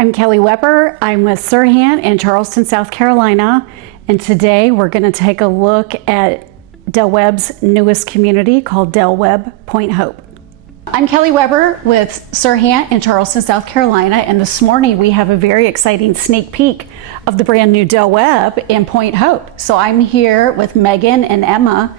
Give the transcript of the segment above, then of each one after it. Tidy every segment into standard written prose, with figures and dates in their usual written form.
I'm Kelly Webber. I'm with Serhant in Charleston, South Carolina. And today we're going to take a look at Del Webb's newest community called Webb Point Hope. I'm Kelly Webber with Serhant in Charleston, South Carolina. And this morning we have a very exciting sneak peek of the brand new Del Webb in Point Hope. So I'm here with Megan and Emma,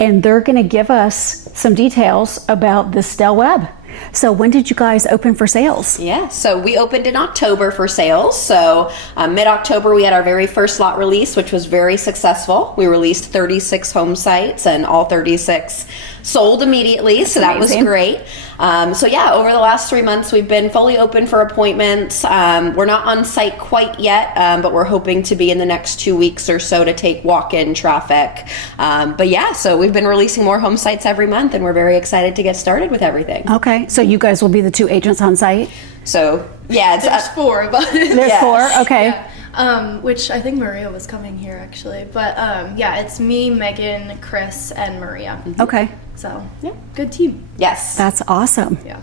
and they're going to give us some details about this Del Webb. So when did you guys open for sales? Yeah, so we opened in October for sales. So mid-October we had our very first lot release, which was very successful. We released 36 home sites and all 36 sold immediately, so that was great. So yeah, over the last 3 months we've been fully open for appointments. We're not on site quite yet, but we're hoping to be in the next 2 weeks or so to take walk-in traffic. But yeah, so we've been releasing more home sites every month, and we're very excited to get started with everything. Okay, so you guys will be the two agents on site? So yeah, there's four of us. There's four, okay. Yeah. Which I think Maria was coming here actually, but yeah, it's me, Megan, Chris, and Maria. Okay. So yeah, good team. Yes. That's awesome. Yeah.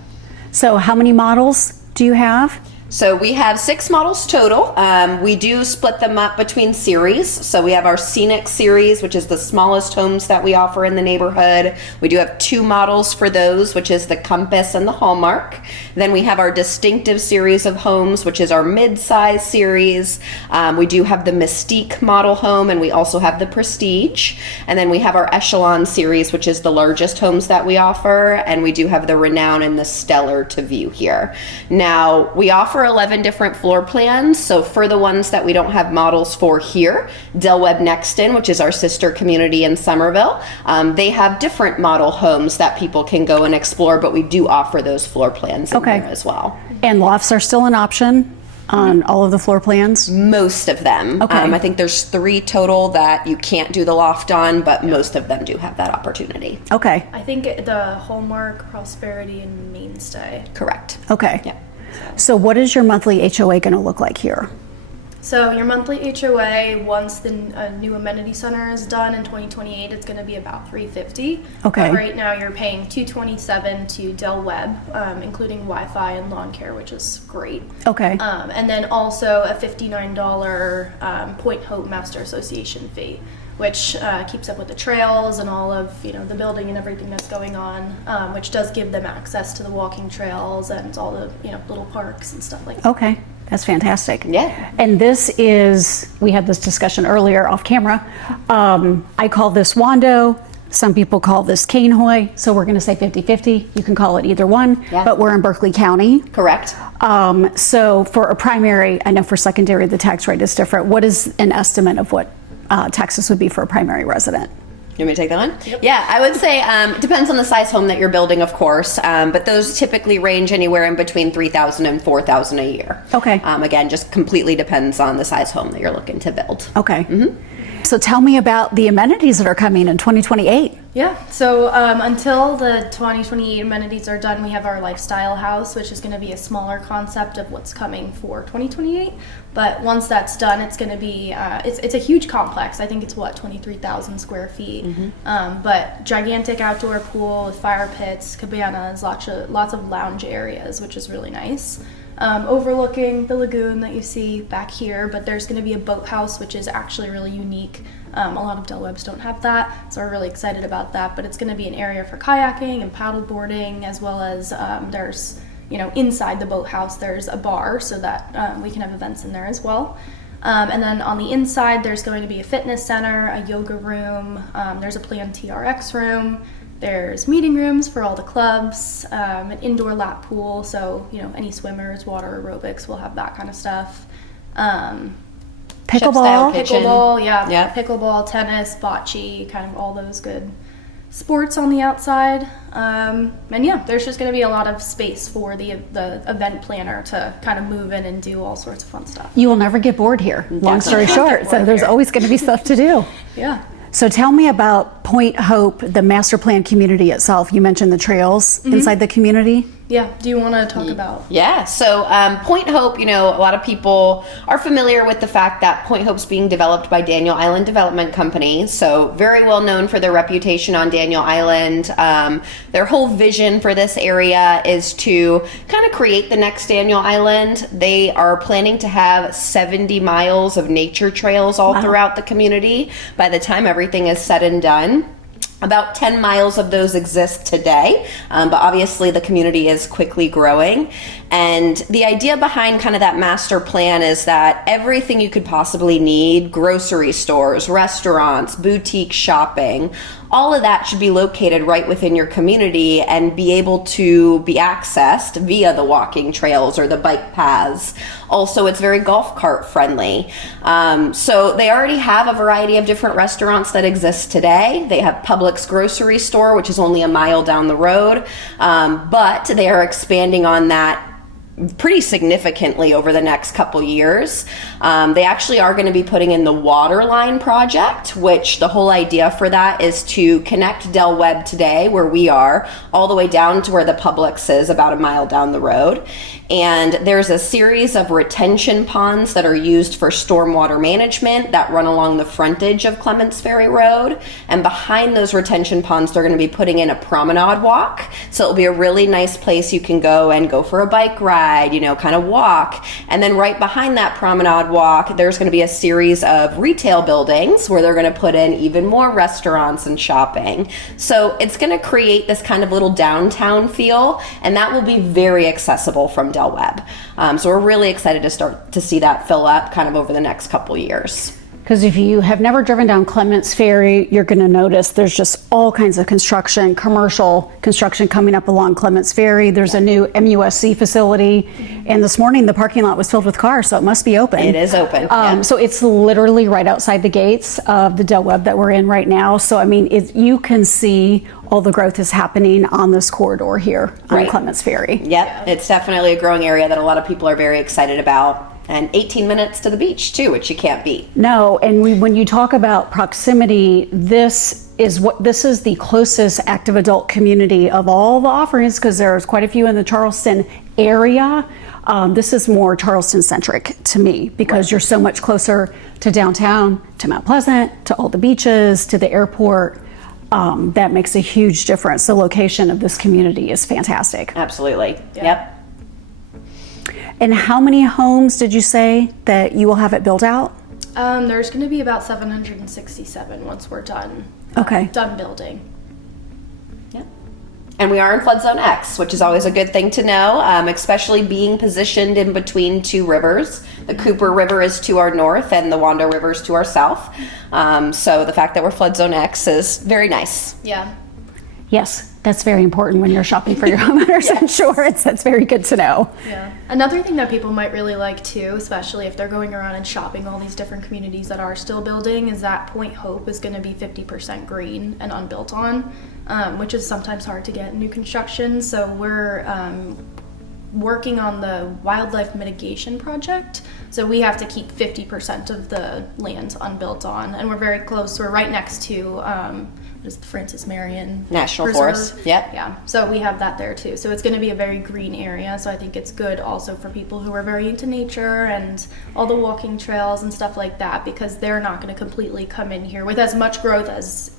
So how many models do you have? So we have 6 models total. We do split them up between series. So we have our Scenic series, which is the smallest homes that we offer in the neighborhood. We do have 2 models for those, which is the Compass and the Hallmark. Then we have our Distinctive series of homes, which is our mid-size series. We do have the Mystique model home, and we also have the Prestige. And then we have our Echelon series, which is the largest homes that we offer. And we do have the Renown and the Stellar to view here. Now, we offer 11 different floor plans. So for the ones that we don't have models for here, Del Webb Nexton, which is our sister community in Somerville, they have different model homes that people can go and explore, but we do offer those floor plans in there as well. And lofts are still an option on all of the floor plans? Most of them. Okay. I think there's 3 total that you can't do the loft on, but most of them do have that opportunity. Okay. I think the Hallmark, Prosperity, and Mainstay. Correct. Okay. Yeah. So what is your monthly HOA going to look like here? So your monthly HOA, once the new amenity center is done in 2028, it's going to be about $350. Okay. But right now you're paying $227 to Del Webb, including Wi-Fi and lawn care, which is great. Okay. And then also a $59 Point Hope Master Association fee, which keeps up with the trails and all of the building and everything that's going on, which does give them access to the walking trails and all the little parks and stuff like that. Okay. That's fantastic. Yeah. And this is, we had this discussion earlier off camera. I call this Wando. Some people call this Canehoy. So we're going to say 50-50. You can call it either one, but we're in Berkeley County. Correct. So for a primary, I know for secondary, the tax rate is different. What is an estimate of what taxes would be for a primary resident? You want me to take that one? Yep. Yeah, I would say it depends on the size home that you're building, of course, but those typically range anywhere in between $3,000 and $4,000 a year. Okay. Again, just completely depends on the size home that you're looking to build. Okay. So tell me about the amenities that are coming in 2028. Yeah, so until the 2028 amenities are done, we have our lifestyle house, which is going to be a smaller concept of what's coming for 2028. But once that's done, it's going to be, it's a huge complex. I think it's 23,000 square feet. But gigantic outdoor pool with fire pits, cabanas, lots of lounge areas, which is really nice. Overlooking the lagoon that you see back here, but there's going to be a boathouse, which is actually really unique. A lot of Del Webbs don't have that, so we're really excited about that. But it's going to be an area for kayaking and paddle boarding, as well as there's, inside the boathouse there's a bar so that we can have events in there as well. And then on the inside there's going to be a fitness center, a yoga room, there's a planned TRX room. There's meeting rooms for all the clubs, an indoor lap pool, so any swimmers, water aerobics, we'll have that kind of stuff. Pickleball, pickleball, tennis, bocce, kind of all those good sports on the outside. And yeah, there's just going to be a lot of space for the event planner to kind of move in and do all sorts of fun stuff. You will never get bored here. Long story short, so there's always going to be stuff to do. Yeah. So tell me about Point Hope, the master plan community itself. You mentioned the trails inside the community. Yeah. Do you want to talk about? Yeah. So Point Hope, a lot of people are familiar with the fact that Point Hope's being developed by Daniel Island Development Company. So very well known for their reputation on Daniel Island. Their whole vision for this area is to kind of create the next Daniel Island. They are planning to have 70 miles of nature trails all throughout the community by the time everything is said and done. About 10 miles of those exist today, but obviously the community is quickly growing. And the idea behind kind of that master plan is that everything you could possibly need, grocery stores, restaurants, boutique shopping, all of that should be located right within your community and be able to be accessed via the walking trails or the bike paths. Also, it's very golf cart friendly. So they already have a variety of different restaurants that exist today. They have Publix grocery store, which is only a mile down the road, but they are expanding on that pretty significantly over the next couple years. They actually are going to be putting in the water line project, which the whole idea for that is to connect Del Webb today, where we are, all the way down to where the Publix is, about a mile down the road. And there's a series of retention ponds that are used for stormwater management that run along the frontage of Clements Ferry Road. And behind those retention ponds, they're going to be putting in a promenade walk. So it'll be a really nice place you can go for a bike ride, kind of walk. And then right behind that promenade walk, there's going to be a series of retail buildings where they're going to put in even more restaurants and shopping. So it's going to create this kind of little downtown feel, and that will be very accessible from Del Webb. So we're really excited to start to see that fill up kind of over the next couple years. Because if you have never driven down Clements Ferry, you're going to notice there's just all kinds of construction, commercial construction coming up along Clements Ferry. There's a new MUSC facility, and this morning the parking lot was filled with cars, so it must be open. It is open. Yeah. So it's literally right outside the gates of the Del Webb that we're in right now. So I mean, you can see all the growth is happening on this corridor here on Clements Ferry. Yep, it's definitely a growing area that a lot of people are very excited about. And 18 minutes to the beach too, which you can't beat. No, and when you talk about proximity, this is the closest active adult community of all the offerings, because there's quite a few in the Charleston area. This is more Charleston centric to me, because you're so much closer to downtown, to Mount Pleasant, to all the beaches, to the airport. That makes a huge difference. The location of this community is fantastic. Absolutely. Yeah. Yep. And how many homes did you say that you will have it built out? There's going to be about 767 once we're done. Done building. Yep. And we are in flood zone X, which is always a good thing to know, especially being positioned in between two rivers. The Cooper River is to our north and the Wando River is to our south. So the fact that we're flood zone X is very nice. Yeah. Yes, that's very important when you're shopping for your homeowners insurance. That's very good to know. Yeah. Another thing that people might really like too, especially if they're going around and shopping all these different communities that are still building, is that Point Hope is going to be 50% green and unbuilt on, which is sometimes hard to get in new construction. So we're working on the wildlife mitigation project. So we have to keep 50% of the land unbuilt on, and we're very close. We're right next to is the Francis Marion National Preserve. Forest. Yep. Yeah. So we have that there too. So it's going to be a very green area. So I think it's good also for people who are very into nature and all the walking trails and stuff like that, because they're not going to completely come in here with as much growth as,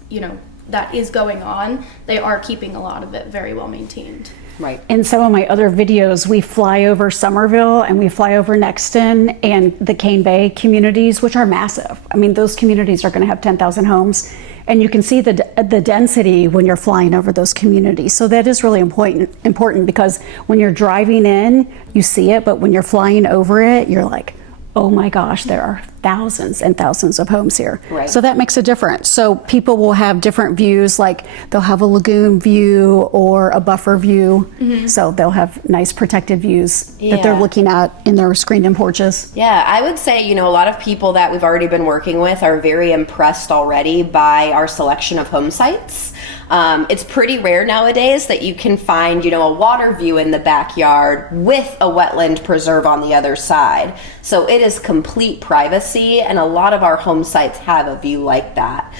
that is going on. They are keeping a lot of it very well maintained. Right. In some of my other videos, we fly over Somerville and we fly over Nexton and the Cane Bay communities, which are massive. I mean, those communities are going to have 10,000 homes, and you can see the density when you're flying over those communities. So that is really important, because when you're driving in, you see it, but when you're flying over it, you're like, oh my gosh, there are thousands and thousands of homes here. Right. So that makes a difference. So people will have different views, like they'll have a lagoon view or a buffer view. Mm-hmm. So they'll have nice protected views that they're looking at in their screened-in porches. Yeah, I would say, a lot of people that we've already been working with are very impressed already by our selection of home sites. It's pretty rare nowadays that you can find, a water view in the backyard with a wetland preserve on the other side. So it is complete privacy, and a lot of our home sites have a view like that.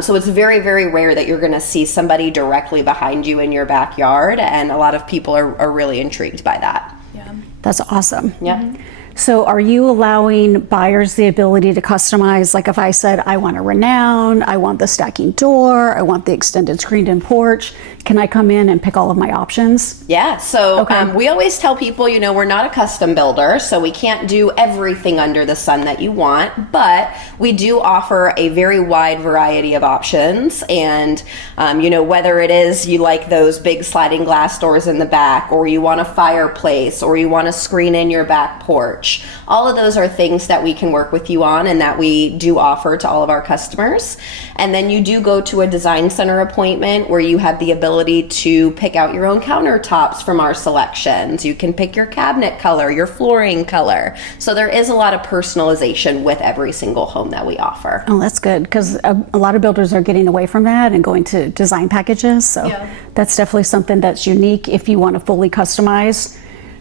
So it's very, very rare that you're going to see somebody directly behind you in your backyard, and a lot of people are really intrigued by that. Yeah. That's awesome. Yeah. So are you allowing buyers the ability to customize? Like if I said, I want a renown, I want the stacking door, I want the extended screened-in porch, can I come in and pick all of my options? Yeah, so Okay. we always tell people, we're not a custom builder, so we can't do everything under the sun that you want, but we do offer a very wide variety of options. And, whether it is you like those big sliding glass doors in the back, or you want a fireplace, or you want to screen in your back porch, all of those are things that we can work with you on and that we do offer to all of our customers. And then you do go to a design center appointment where you have the ability to pick out your own countertops from our selections. You can pick your cabinet color, your flooring color. So there is a lot of personalization with every single home that we offer. Oh, that's good, because a lot of builders are getting away from that and going to design packages. So Yeah. that's definitely something that's unique if you want to fully customize.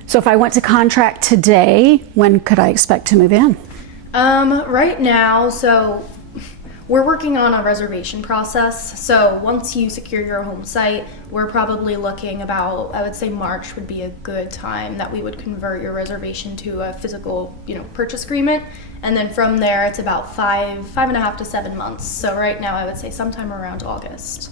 So if I went to contract today, when could I expect to move in? Right now, so we're working on a reservation process. So once you secure your home site, we're probably looking about, I would say March would be a good time that we would convert your reservation to a physical, purchase agreement. And then from there, it's about 5.5 to 7 months. So right now, I would say sometime around August.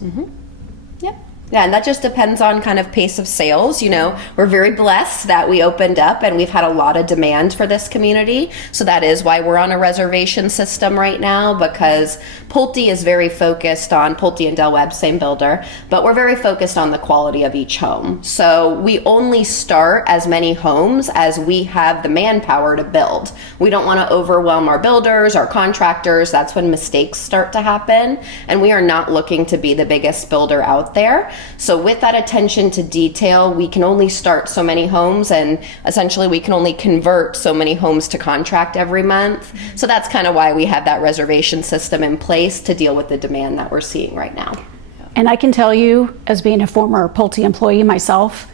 Yep. Yeah, and that just depends on kind of pace of sales. We're very blessed that we opened up and we've had a lot of demand for this community. So that is why we're on a reservation system right now, because Pulte is very focused on, Pulte and Del Webb, same builder, but we're very focused on the quality of each home. So we only start as many homes as we have the manpower to build. We don't want to overwhelm our builders, our contractors. That's when mistakes start to happen. And we are not looking to be the biggest builder out there. So with that attention to detail, we can only start so many homes, and essentially we can only convert so many homes to contract every month. So that's kind of why we have that reservation system in place to deal with the demand that we're seeing right now. And I can tell you, as being a former Pulte employee myself,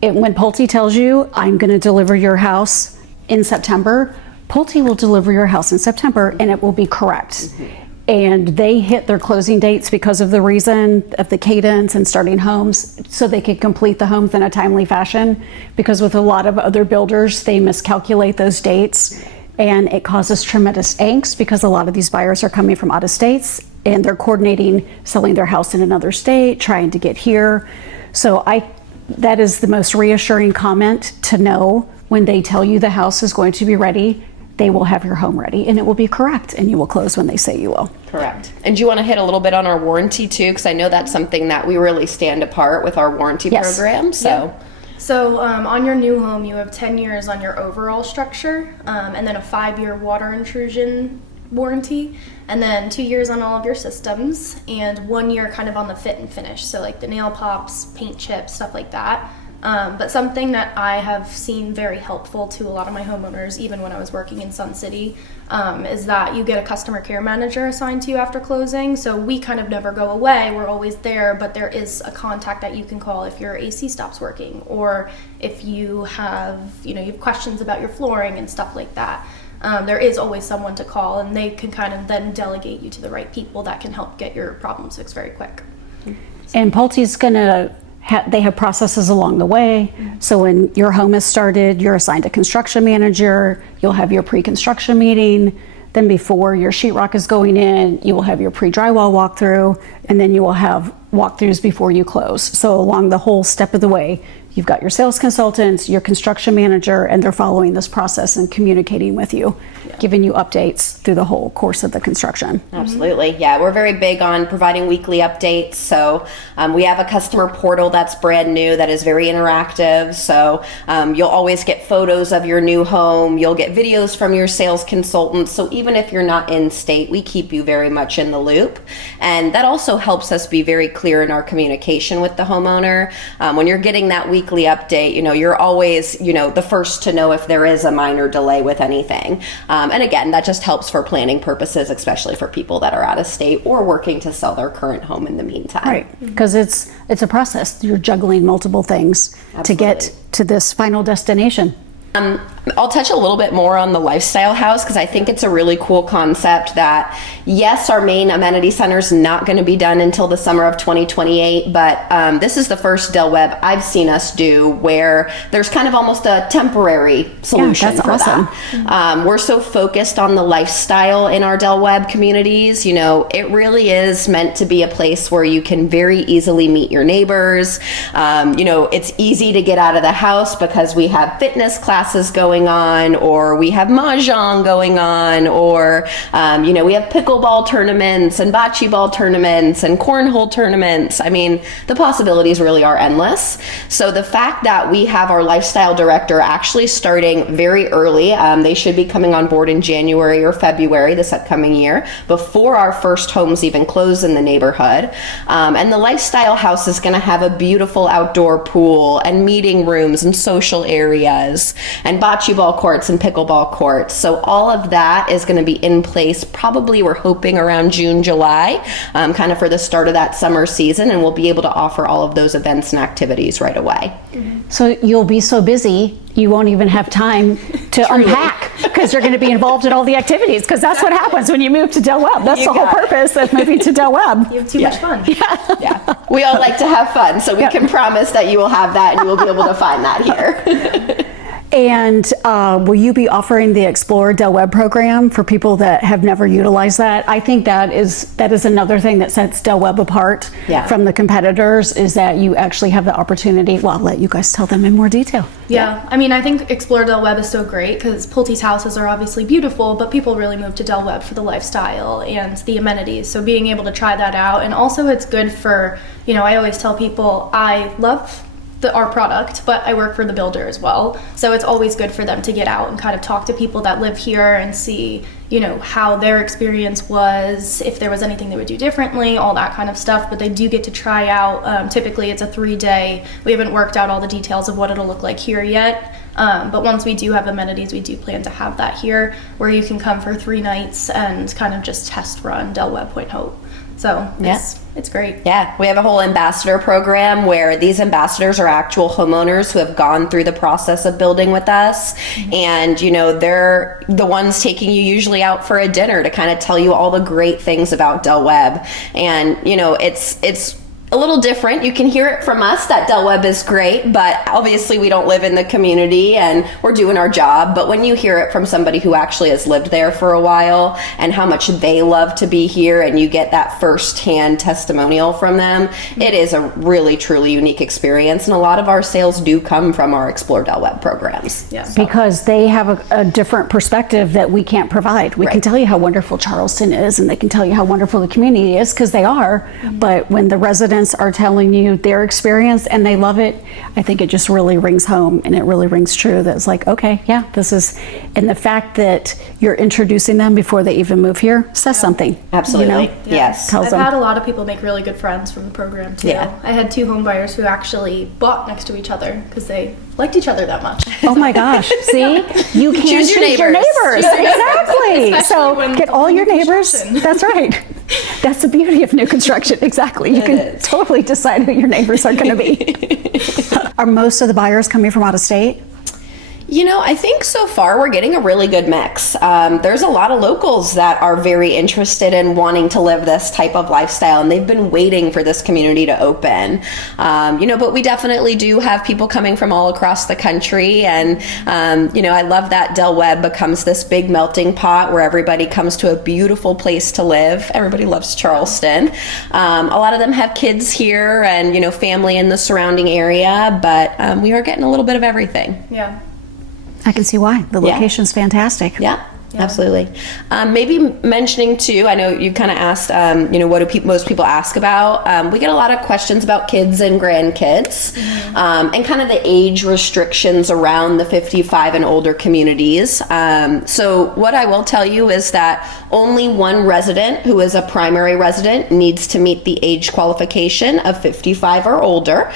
when Pulte tells you, I'm going to deliver your house in September, Pulte will deliver your house in September and it will be correct. And they hit their closing dates because of the reason of the cadence and starting homes, so they could complete the homes in a timely fashion. Because with a lot of other builders, they miscalculate those dates, and it causes tremendous angst because a lot of these buyers are coming from out of states and they're coordinating selling their house in another state, trying to get here. So that is the most reassuring comment to know. When they tell you the house is going to be ready, they will have your home ready and it will be correct, and you will close when they say you will. Correct. And do you want to hit a little bit on our warranty too? Because I know that's something that we really stand apart with our warranty Yes. program. So. So on your new home, you have 10 years on your overall structure, and then a 5-year water intrusion warranty, and then 2 years on all of your systems, and 1 year kind of on the fit and finish. So like the nail pops, paint chips, stuff like that. But something that I have seen very helpful to a lot of my homeowners, even when I was working in Sun City, is that you get a customer care manager assigned to you after closing. So we kind of never go away. We're always there, but there is a contact that you can call if your AC stops working, or if you have, you have questions about your flooring and stuff like that. There is always someone to call, and they can kind of then delegate you to the right people that can help get your problems fixed very quick. And Pulte's gonna they have processes along the way. So when your home is started, you're assigned a construction manager. You'll have your pre-construction meeting. Then before your sheetrock is going in, you will have your pre-drywall walkthrough, and then you will have walkthroughs before you close. So along the whole step of the way, you've got your sales consultants, your construction manager, and they're following this process and communicating with you, giving you updates through the whole course of the construction. Absolutely. Yeah, we're very big on providing weekly updates. So we have a customer portal that's brand new that is very interactive. So you'll always get photos of your new home. You'll get videos from your sales consultants. So even if you're not in state, we keep you very much in the loop. And that also helps us be very clear in our communication with the homeowner. When you're getting that weekly weekly update. You're always, the first to know if there is a minor delay with anything. And again, that just helps for planning purposes, especially for people that are out of state or working to sell their current home in the meantime. Right, because it's a process. You're juggling multiple things to get to this final destination. I'll touch a little bit more on the lifestyle house because I think it's a really cool concept that, yes, our main amenity center is not going to be done until the summer of 2028, but this is the first Del Webb I've seen us do where there's kind of almost a temporary solution that's for awesome. that. We're so focused on the lifestyle in our Del Webb communities. It really is meant to be a place where you can very easily meet your neighbors. It's easy to get out of the house because we have fitness classes going on, or we have mahjong going on, or we have pickleball tournaments and bocce ball tournaments and cornhole tournaments. I mean, the possibilities really are endless. So the fact that we have our lifestyle director actually starting very early, they should be coming on board in January or February this upcoming year, before our first homes even close in the neighborhood. And the lifestyle house is going to have a beautiful outdoor pool and meeting rooms and social areas and bocce ball courts and pickleball courts. So all of that is going to be in place probably, we're hoping, around June, July, kind of for the start of that summer season, and we'll be able to offer all of those events and activities right away. So you'll be so busy you won't even have time to unpack because you're going to be involved in all the activities, because that's what happens when you move to Del Webb. That's the whole purpose of moving to Del Webb. You have too much fun. Yeah. We all like to have fun, so we can promise that you will have that and you will be able to find that here. And will you be offering the Explore Del Webb program for people that have never utilized that? I think that is another thing that sets Del Webb apart from the competitors, is that you actually have the opportunity. Well, I'll let you guys tell them in more detail. Yeah, I mean, I think Explore Del Webb is so great because Pulte's houses are obviously beautiful, but people really move to Del Webb for the lifestyle and the amenities. So being able to try that out, and also it's good for, I always tell people I love our product, but I work for the builder as well. So it's always good for them to get out and kind of talk to people that live here and see, how their experience was, if there was anything they would do differently, all that kind of stuff. But they do get to try out. Typically it's a 3-day. We haven't worked out all the details of what it'll look like here yet. But once we do have amenities, we do plan to have that here where you can come for 3 nights and kind of just test run Webb Point Hope. So it's great. Yeah, we have a whole ambassador program where these ambassadors are actual homeowners who have gone through the process of building with us. Mm-hmm. And, they're the ones taking you usually out for a dinner to kind of tell you all the great things about Del Webb. And, it's a little different. You can hear it from us that Del Webb is great, but obviously we don't live in the community and we're doing our job. But when you hear it from somebody who actually has lived there for a while and how much they love to be here, and you get that firsthand testimonial from them, it is a really, truly unique experience. And a lot of our sales do come from our Explore Del Webb programs. Yeah. Because they have a different perspective that we can't provide. We can tell you how wonderful Charleston is, and they can tell you how wonderful the community is, because they are. Mm-hmm. But when the residents are telling you their experience and they love it, I think it just really rings home, and it really rings true that it's like, okay, yeah, this is, and the fact that you're introducing them before they even move here says something. Absolutely. Yes. I've had a lot of people make really good friends from the program too. Yeah. I had 2 home buyers who actually bought next to each other because they liked each other that much. Oh my gosh. See, you can choose your neighbors. Exactly. So get all your neighbors. That's right. That's the beauty of new construction. Exactly. You can totally decide who your neighbors are going to be. Are most of the buyers coming from out of state? I think so far we're getting a really good mix. There's a lot of locals that are very interested in wanting to live this type of lifestyle, and they've been waiting for this community to open. But we definitely do have people coming from all across the country, and I love that Del Webb becomes this big melting pot where everybody comes to a beautiful place to live. Everybody loves Charleston. A lot of them have kids here and family in the surrounding area, but we are getting a little bit of everything. Yeah. I can see why. The location's fantastic. Yeah. Absolutely. Maybe mentioning too, I know you kind of asked, what do most people ask about? We get a lot of questions about kids and grandkids, and kind of the age restrictions around the 55 and older communities. So what I will tell you is that only one resident who is a primary resident needs to meet the age qualification of 55 or older.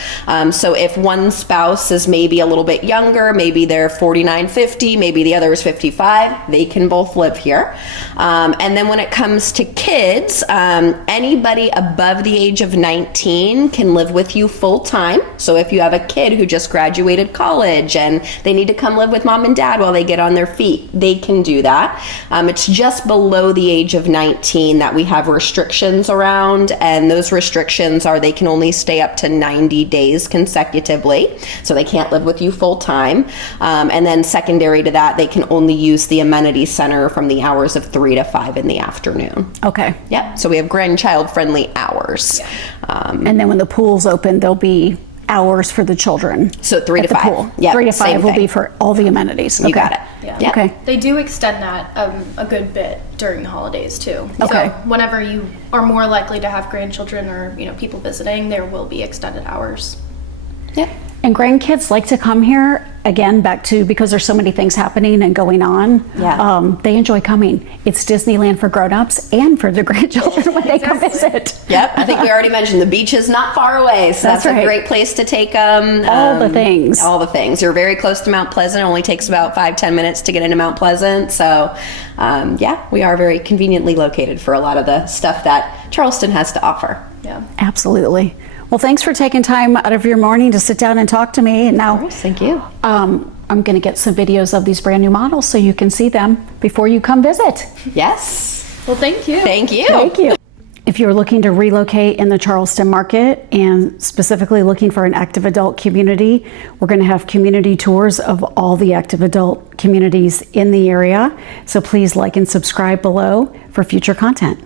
So if one spouse is maybe a little bit younger, maybe they're 49, 50, maybe the other is 55, they can both live here. And then when it comes to kids, anybody above the age of 19 can live with you full time. So if you have a kid who just graduated college and they need to come live with mom and dad while they get on their feet, they can do that. It's just below the age of 19 that we have restrictions around, and those restrictions are they can only stay up to 90 days consecutively, so they can't live with you full time. And then secondary to that, they can only use the amenity center from the hours of 3 to 5 in the afternoon. Okay. Yep. So we have grandchild friendly hours. And then when the pool's open, there'll be hours for the children. So 3 at to the 5. Pool. Yep, 3 to 5 same will thing. be for all the amenities. You got it. Yeah. Yep. Okay. They do extend that a good bit during the holidays too. Okay. So whenever you are more likely to have grandchildren or people visiting, there will be extended hours. Yep. And grandkids like to come here, again, back to because there's so many things happening and going on. Yeah. They enjoy coming. It's Disneyland for grown-ups and for the grandchildren when they come visit. Yep. I think we already mentioned the beach is not far away, so that's right. a great place to take them. All the things. All the things. You're very close to Mount Pleasant. It only takes about 5-10 minutes to get into Mount Pleasant. So, we are very conveniently located for a lot of the stuff that Charleston has to offer. Yeah. Absolutely. Well, thanks for taking time out of your morning to sit down and talk to me. And now, Thank you. I'm going to get some videos of these brand new models so you can see them before you come visit. Yes. Well, thank you. Thank you. Thank you. If you're looking to relocate in the Charleston market and specifically looking for an active adult community, we're going to have community tours of all the active adult communities in the area. So please like and subscribe below for future content.